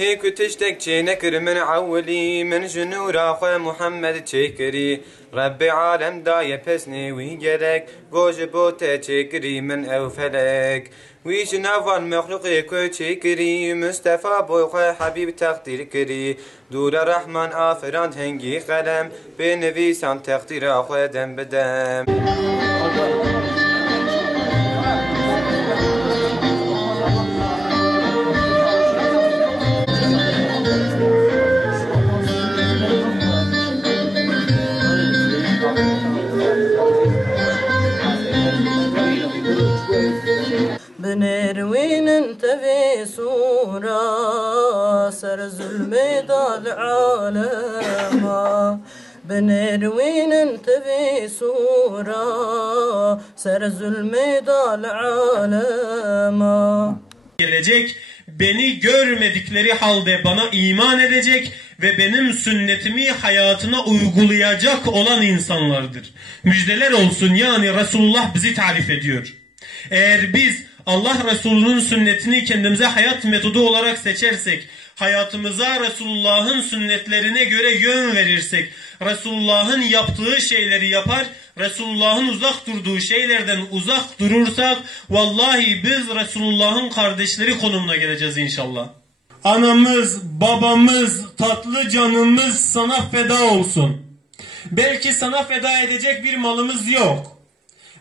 هيك تشتك نكر من عولي من جنور أخوة محمد تشكري ربي عالم داية بسني ويجرك قوج بوتا تشكري من أوفلك ويش نافان مخلوقي كو تشكري مصطفى بوخة حبيب تقدير كري دور رحمن آفران هنگي قلم بنويسان تقدير أخوة دم بدم بنروين انت في صورة سر ظلمي ضال عالما بنروين انت في صورة سر ظلمي ضال عالما gelecek, beni görmedikleri halde bana iman edecek ve benim sünnetimi hayatına uygulayacak olan insanlardır. Müjdeler olsun, yani Resulullah bizi tarif ediyor. Eğer biz Allah Resulü'nün sünnetini kendimize hayat metodu olarak seçersek, hayatımıza Resulullah'ın sünnetlerine göre yön verirsek, Resulullah'ın yaptığı şeyleri yapar, Resulullah'ın uzak durduğu şeylerden uzak durursak, vallahi biz Resulullah'ın kardeşleri konumuna geleceğiz inşallah. Anamız, babamız, tatlı canımız sana feda olsun. Belki sana feda edecek bir malımız yok.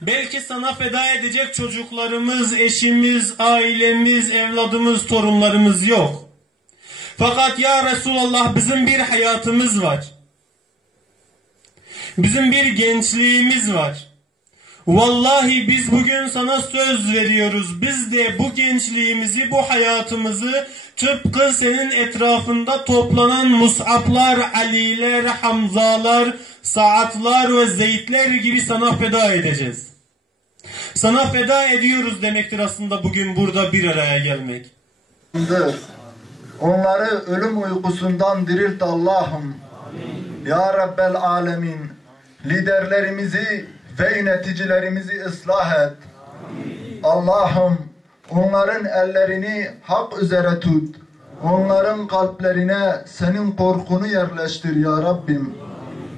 Belki sana feda edecek çocuklarımız, eşimiz, ailemiz, evladımız, torunlarımız yok. Fakat ya Resulallah, bizim bir hayatımız var. Bizim bir gençliğimiz var. Vallahi biz bugün sana söz veriyoruz. Biz de bu gençliğimizi, bu hayatımızı tıpkı senin etrafında toplanan Mus'ablar, Aliler, Hamzalar, Saatlar ve Zeydler gibi sana feda edeceğiz. Sana feda ediyoruz demektir aslında bugün burada bir araya gelmek. Onları ölüm uykusundan dirilt Allah'ım. Ya Rabbel Alemin, liderlerimizi ve yöneticilerimizi ıslah et. Allah'ım, onların ellerini hak üzere tut. Onların kalplerine senin korkunu yerleştir ya Rabbim.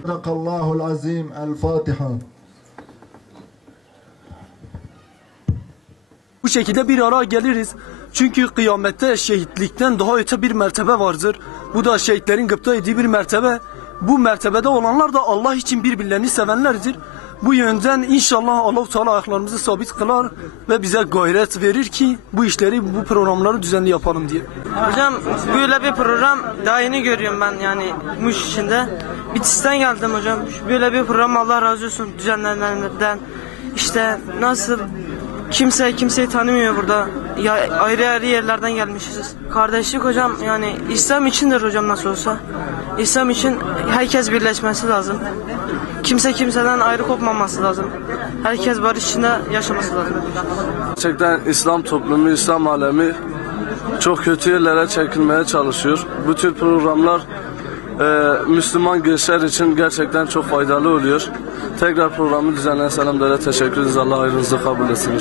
Sadakallahul azim. El Fatiha. Bu şekilde bir araya geliriz. Çünkü kıyamette şehitlikten daha öte bir mertebe vardır. Bu da şehitlerin gıpta ettiği bir mertebe. Bu mertebede olanlar da Allah için birbirlerini sevenlerdir. Bu yönden inşallah Allah-u Teala ayaklarımızı sabit kılar ve bize gayret verir ki bu işleri, bu programları düzenli yapalım diye. Hocam böyle bir program daha yeni görüyorum ben, yani Muş içinde. Bitlis'ten geldim hocam. Böyle bir program, Allah razı olsun düzenlenenlerden. İşte nasıl kimseyi tanımıyor burada. Ya, ayrı ayrı yerlerden gelmişiz. Kardeşlik hocam, yani İslam içindir hocam nasıl olsa. İslam için herkes birleşmesi lazım. Kimse kimseden ayrı kopmaması lazım. Herkes barış içinde yaşaması lazım. Gerçekten İslam toplumu, İslam alemi çok kötü yerlere çekilmeye çalışıyor. Bu tür programlar Müslüman gençler için gerçekten çok faydalı oluyor. Tekrar programı düzenleyen Selam Devlet teşekkür ederiz. Allah hayrınızı kabul etsin.